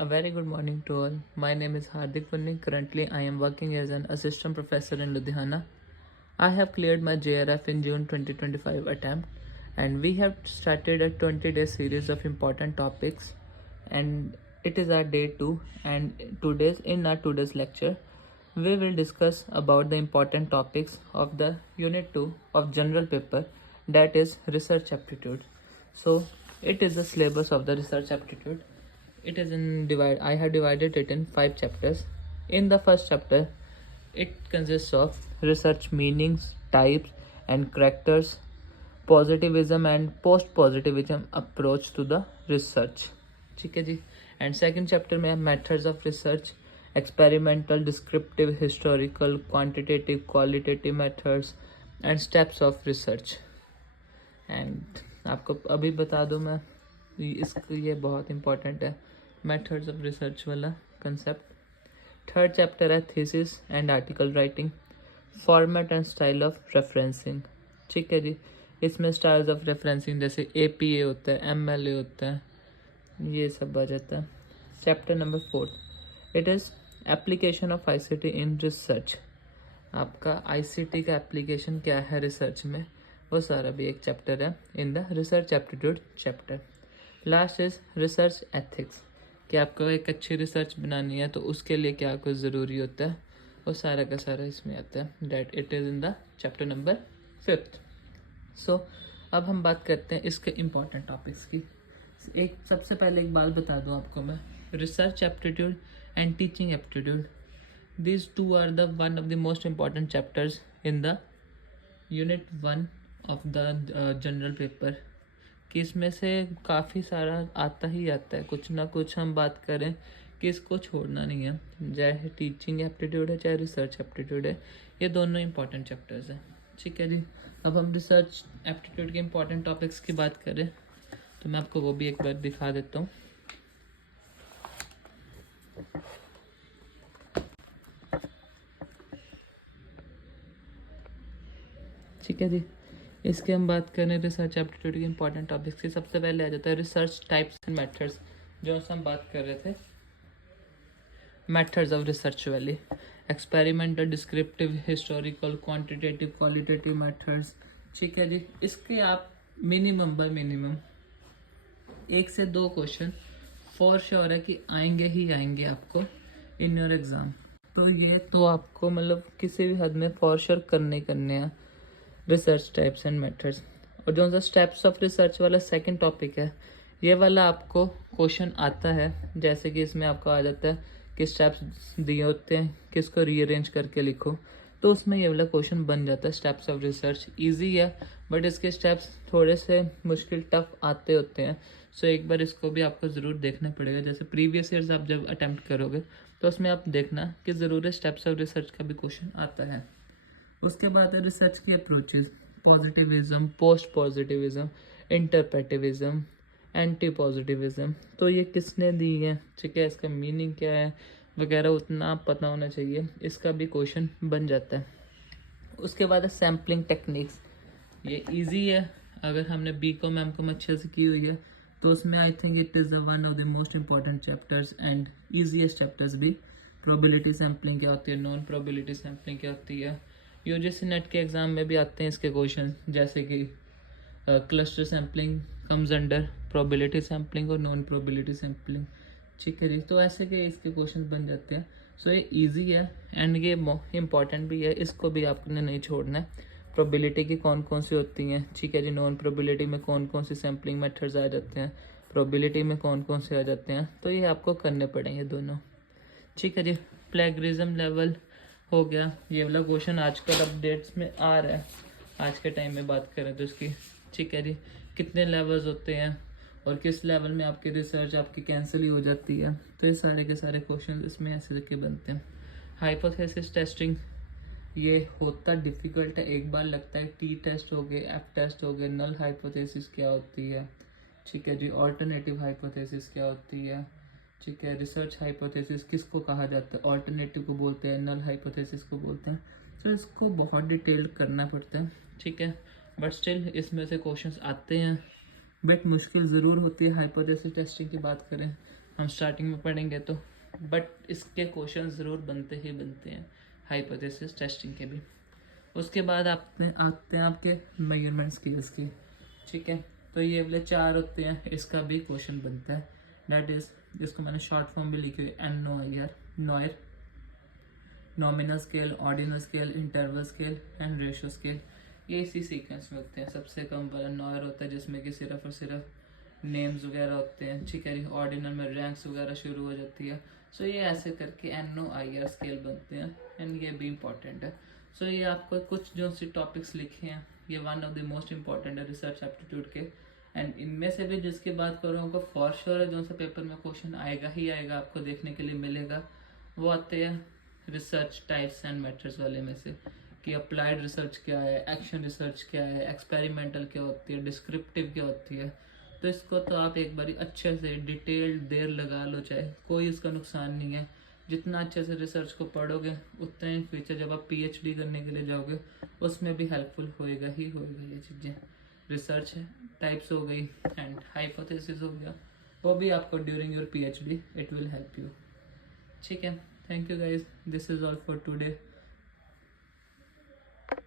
A very good morning to all. My name is Hardik Punni. Currently, I am working as an assistant professor in Ludhiana. I have cleared my JRF in June 2025 attempt, and we have started a 20-day series of important topics. And it is our day 2. And today's lecture, we will discuss about the important topics of the Unit 2 of General Paper, that is Research Aptitude. So, it is the syllabus of the Research Aptitude. It is I have divided it in 5 chapters. In the first chapter, it consists of research meanings, types and characters, positivism and post-positivism approach to the research. ठीक है जी. And second chapter में methods of research, experimental, descriptive, historical, quantitative, qualitative methods and steps of research. And आपको अभी बता दूं मैं, ये बहुत इंपॉर्टेंट है मेथड्स ऑफ रिसर्च वाला कंसेप्ट. थर्ड चैप्टर है thesis and article writing, format and style of referencing. ठीक है जी. इसमें स्टाइल्स ऑफ रेफरेंसिंग जैसे APA होता है, MLA होता है, ये सब आ जाता है. Chapter number 4, it is application of ICT in research. आपका ICT का एप्लीकेशन क्या है रिसर्च में, वो सारा भी एक चैप्टर है in the research aptitude chapter. Last is research ethics, कि आपको एक अच्छी रिसर्च बनानी है तो उसके लिए क्या कुछ ज़रूरी होता है, वो सारा का सारा इसमें आता है. That it is in the chapter number 5. सो अब हम बात करते हैं इसके इम्पॉर्टेंट टॉपिक्स की. सबसे पहले एक बात बता दूं आपको मैं, research aptitude and teaching aptitude, these two are the one of the most important chapters in the unit 1 of the general paper. कि इसमें से काफ़ी सारा आता ही आता है, कुछ ना कुछ हम बात करें कि इसको छोड़ना नहीं है. चाहे टीचिंग एप्टीट्यूड है चाहे रिसर्च एप्टीट्यूड है, ये दोनों इंपॉर्टेंट चैप्टर्स हैं. ठीक है जी. अब हम रिसर्च एप्टीट्यूड के इंपॉर्टेंट टॉपिक्स की बात करें तो मैं आपको वो भी एक बार दिखा देता हूँ. ठीक है जी. इसके हम बात करें रिसर्च एप्टीट्यूड के इंपॉर्टेंट टॉपिक्स की. सबसे पहले आ जाता है रिसर्च टाइप्स एंड मेथड्स, जो हम बात कर रहे थे. मेथड्स ऑफ रिसर्च वाली, experimental, descriptive, historical, quantitative, qualitative methods. ठीक है जी. इसके आप मिनिमम बाय मिनिमम 1 से 2 क्वेश्चन फॉर श्योर है कि आएंगे ही आएंगे आपको इन योर एग्ज़ाम. तो ये तो आपको मतलब किसी भी हद में फॉर श्योर करने हैं रिसर्च टाइप्स एंड मेथड्स. और जो सा स्टेप्स ऑफ रिसर्च वाला सेकंड टॉपिक है, ये वाला आपको क्वेश्चन आता है. जैसे कि इसमें आपको आ जाता है कि स्टेप्स दिए होते हैं, किसको रीअरेंज करके लिखो, तो उसमें ये वाला क्वेश्चन बन जाता है. स्टेप्स ऑफ रिसर्च ईजी है, बट इसके स्टेप्स थोड़े से मुश्किल टफ आते होते हैं. सो एक बार इसको भी आपको ज़रूर देखना पड़ेगा. जैसे प्रीवियस ईयर्स आप जब अटैम्प्ट करोगे तो उसमें आप देखना कि ज़रूर स्टेप्स ऑफ रिसर्च का भी क्वेश्चन आता है. उसके बाद है रिसर्च की approaches, positivism, post positivism, interpretivism, anti positivism. तो ये किसने दी है, ठीक है, इसका मीनिंग क्या है वगैरह उतना पता होना चाहिए. इसका भी क्वेश्चन बन जाता है. उसके बाद है सैम्पलिंग टेक्निक्स. ये इजी है, अगर हमने BCom M.Com अच्छे से की हुई है तो उसमें I think it is one of the most important chapters and easiest chapters भी. प्रोबेबिलिटी सैम्पलिंग क्या होती है, नॉन प्रोबेबिलिटी सैम्पलिंग क्या होती है. UGC नेट के एग्ज़ाम में भी आते हैं इसके क्वेश्चन, जैसे कि cluster sampling comes under probability sampling और नॉन प्रोबेबिलिटी सैम्पलिंग. ठीक है जी. तो ऐसे के इसके क्वेश्चन बन जाते हैं. सो ये इजी है एंड ये इम्पॉर्टेंट भी है, इसको भी आपने नहीं छोड़ना है. प्रोबेबिलिटी की कौन कौन सी होती हैं, ठीक है जी. नॉन प्रोबेबिलिटी में कौन कौन सी सैम्पलिंग मेथड्स आ जाते हैं, प्रोबेबिलिटी में कौन कौन से आ जाते हैं, तो ये आपको करने पड़ेंगे दोनों. ठीक है जी. प्लेगरिज्म लेवल हो गया, ये वाला क्वेश्चन आजकल अपडेट्स में आ रहा है. आज के टाइम में बात करें तो इसकी, ठीक है जी, कितने लेवल्स होते हैं और किस लेवल में आपकी रिसर्च आपकी कैंसिल ही हो जाती है. तो ये सारे के सारे क्वेश्चन इसमें ऐसे करके बनते हैं. हाइपोथेसिस टेस्टिंग, ये होता डिफ़िकल्ट है, एक बार लगता है. T टेस्ट हो गए, F टेस्ट हो गए. नल हाइपोथेसिस क्या होती है, ठीक है जी. ऑल्टरनेटिव हाइपोथेसिस क्या होती है, ठीक है. रिसर्च हाइपोथेसिस किसको कहा जाता है, ऑल्टरनेटिव को बोलते हैं, नल हाइपोथेसिस को बोलते हैं. तो इसको बहुत डिटेल करना पड़ता है, ठीक है. बट स्टिल इसमें से क्वेश्चंस आते हैं, बट मुश्किल ज़रूर होती है. हाइपोथेसिस टेस्टिंग की बात करें हम स्टार्टिंग में पढ़ेंगे तो, बट इसके क्वेश्चन ज़रूर बनते ही बनते हैं हाइपोथेसिस टेस्टिंग के भी। उसके बाद आते हैं आपके मेजरमेंट स्केल्स की, ठीक है। तो ये वाले 4 होते हैं, इसका भी क्वेश्चन बनता है, दैट इज़ जिसको मैंने शॉर्ट फॉर्म भी लिखी हुई NOIR, noir, nominal scale, ordinal scale, interval scale and ratio scale. ये इसी सीक्वेंस में होते हैं। सबसे कम वाला नॉयर होता है जिसमें कि सिर्फ और सिर्फ नेम्स वगैरह होते हैं, ठीक है। ऑर्डिनल में रैंक्स वगैरह शुरू हो जाती है। सो ये ऐसे करके NOIR स्केल बनते हैं एंड ये भी इंपॉर्टेंट है। सो ये आपको कुछ जो सी टॉपिक्स लिखे हैं, ये one of the most important है रिसर्च एप्टीट्यूड के। एंड इनमें से भी जिसकी बात करूँ आपको फॉर श्योर है जो सा पेपर में क्वेश्चन आएगा ही आएगा, आपको देखने के लिए मिलेगा, वो आते हैं रिसर्च टाइप्स एंड मेथड्स वाले में से, कि अप्लाइड रिसर्च क्या है, एक्शन रिसर्च क्या है, एक्सपेरिमेंटल क्या होती है, डिस्क्रिप्टिव क्या होती है। तो इसको तो आप एक बारी अच्छे से डिटेल्ड देर लगा लो, चाहे कोई इसका नुकसान नहीं है। जितना अच्छे से रिसर्च को पढ़ोगे उतना ही फ्यूचर जब आप PhD करने के लिए जाओगे उसमें भी हेल्पफुल होएगा ही होएगा। ये चीज़ें रिसर्च टाइप्स हो गई एंड हाइपोथेसिस हो गया, वो भी आपको during your PhD it will help you, ठीक है। Thank you guys, this is all for today.